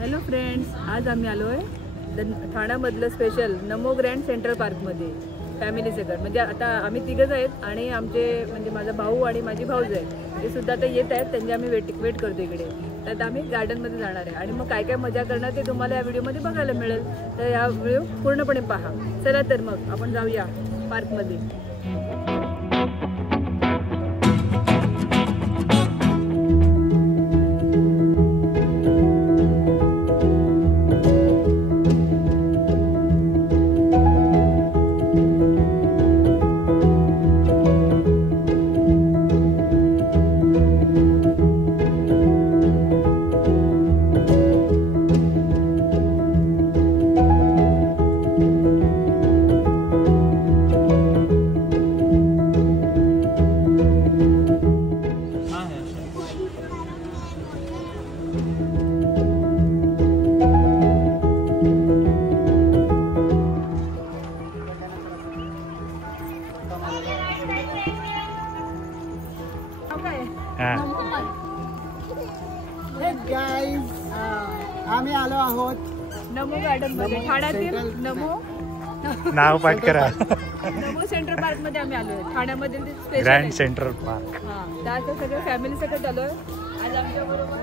Hello friends, आज आम्ही आलो आहे ठाण्यामधलं स्पेशल नमो ग्रँड सेंट्रल पार्कमध्ये फॅमिली सकट. म्हणजे आता आम्ही तिघंच आहेत आणि आमचे म्हणजे माझा भाऊ आणि माझी भाऊज आहे, ते सुद्धा आता येत आहेत. त्यांची आम्ही वेट करतो इकडे. तर आम्ही गार्डनमध्ये जाणार आहे आणि मग काय काय मजा करणार ते तुम्हाला या व्हिडिओमध्ये बघायला मिळेल. तर हा व्हिडिओ पूर्णपणे पहा. चला तर मग आपण जाऊया पार्कमध्ये. आम्ही आलो आहोत नमो गार्डन मध्ये, ठाण्यातील नमो नाव पाठ करा. नमो सेंट्रल पार्क मध्ये आम्ही आलोय. ठाण्यामधील ग्रँड सेंट्रल पार्क. हा, तर सगळं फॅमिली सकट आलोय. आज आमच्या बरोबर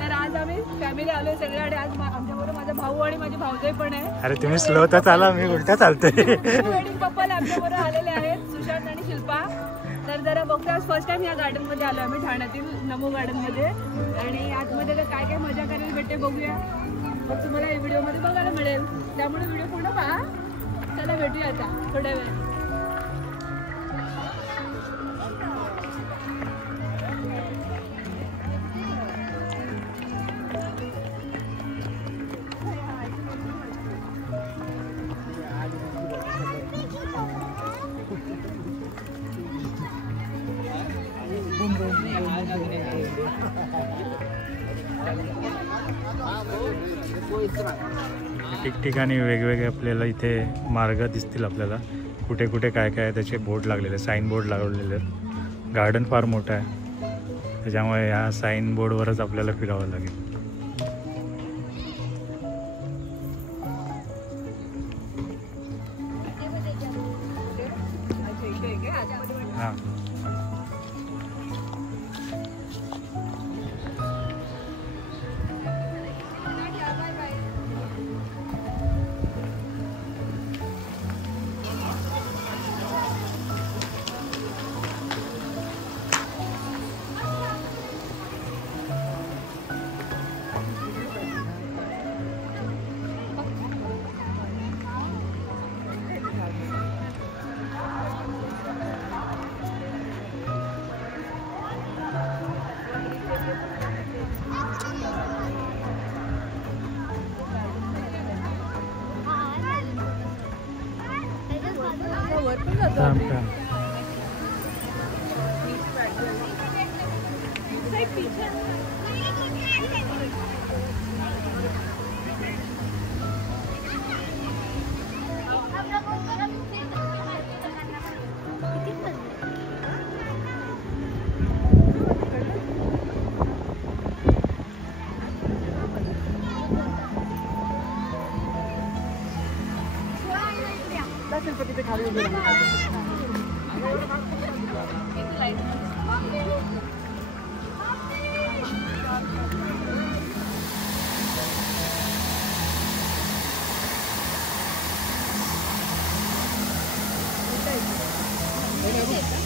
तर आज आम्ही फॅमिली आलोय सगळे आणि आज आमच्या बरोबर माझा भाऊ आणि माझी भाऊजाई पण आहे. अरे तुम्ही स्लो तर चाला, मी उलटा चालतोय. वेडिंग कपल आमच्या बरोबर आलेले आहेत, सुशांत आणि शिल्पा. तर जरा बघतो, आज फर्स्ट टाइम या गार्डन मध्ये आलो आम्ही ठाण्यातील नमो गार्डन मध्ये. आणि आतमध्ये काय काय मजा करायला भेटते बघूया. मग तुम्हाला या व्हिडिओ मध्ये बघायला मिळेल, त्यामुळे व्हिडिओ पूर्ण पहा. चला भेटूया आता थोड्या वेळ. ठिकठिकाणी वेगवेगळे आपल्याला इथे मार्ग दिसतील. आपल्याला कुठे कुठे काय काय त्याचे बोर्ड लागलेले, साईन बोर्ड लागलेले आहेत. गार्डन फार मोठं आहे, त्याच्यामुळे ह्या साईन बोर्डवरच आपल्याला फिरावं लागेल. हां,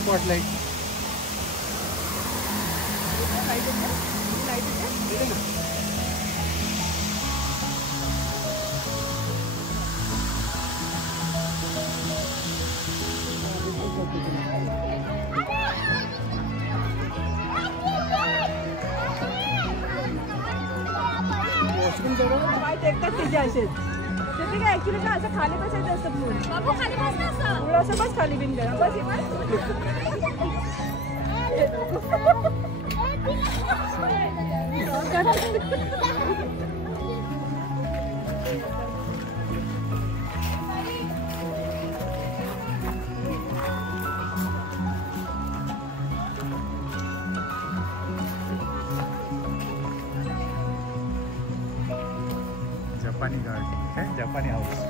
स्पॉटलाइट तिचे असेल ते काय ऍक्च्युली काय असं खाली बसायचं असतं. पुढं असं बस खाली बिन करा बस. जपानी गार्डन काय जपानी हाऊस.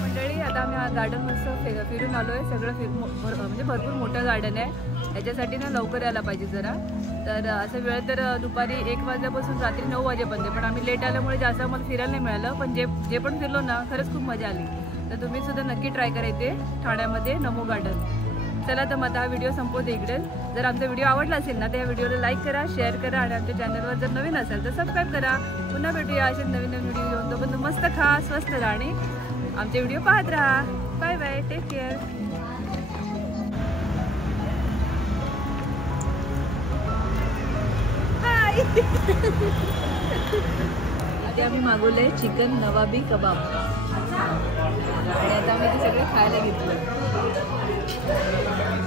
मंडळी आता आम्ही हा गार्डन मस्त फिरून आलो आहे. सगळं म्हणजे भरपूर मोठं गार्डन आहे. याच्यासाठी ना लवकर यायला पाहिजे जरा. तर असं वेळ तर दुपारी 1 वाजल्यापासून रात्री 9 वाजेपर्यंत, पण आम्ही लेट आल्यामुळे जास्त आम्हाला फिरायला नाही मिळालं. पण जे पण फिरलो ना खरंच खूप मजा आली. तर तुम्ही सुद्धा नक्की ट्राय करा इथे ठाण्यामध्ये नमो गार्डन. चला तर मग आता हा व्हिडिओ संपवते इकडे. जर आमचा व्हिडिओ आवडला असेल ना तर या व्हिडिओला लाईक करा, शेअर करा आणि आमच्या चॅनलवर जर नवीन असेल तर सबस्क्राईब करा. पुन्हा भेटूया असे नवीन नवीन व्हिडिओ घेऊन. तोपर्यंत मस्त खा, स्वस्त राहा आणि आमचे व्हिडिओ पाहत राहा. Bye bye, take care. Hi. आधी आम्ही मागवलंय चिकन नवाबी कबाब आणि आता आम्ही ते सगळे खायला घेतलं.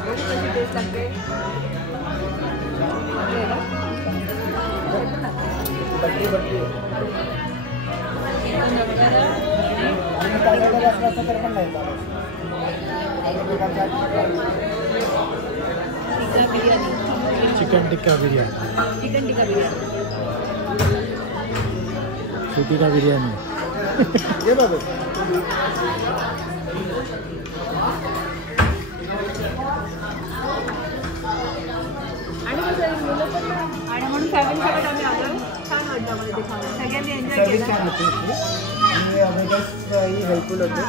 कशी टेस्ट लागते चिकन टिक्का बिर्याणी. चिकन टिक्का बिर्याणी. टिक्का बिर्याणी. आणि कसं मुलं पण आणि म्हणून फॅमिलीसोबत आम्ही आलो. छान वाटलं आम्हाला ते खाऊन. सगळ्यांनी एन्जॉय केलं. हेल्पफुल होते.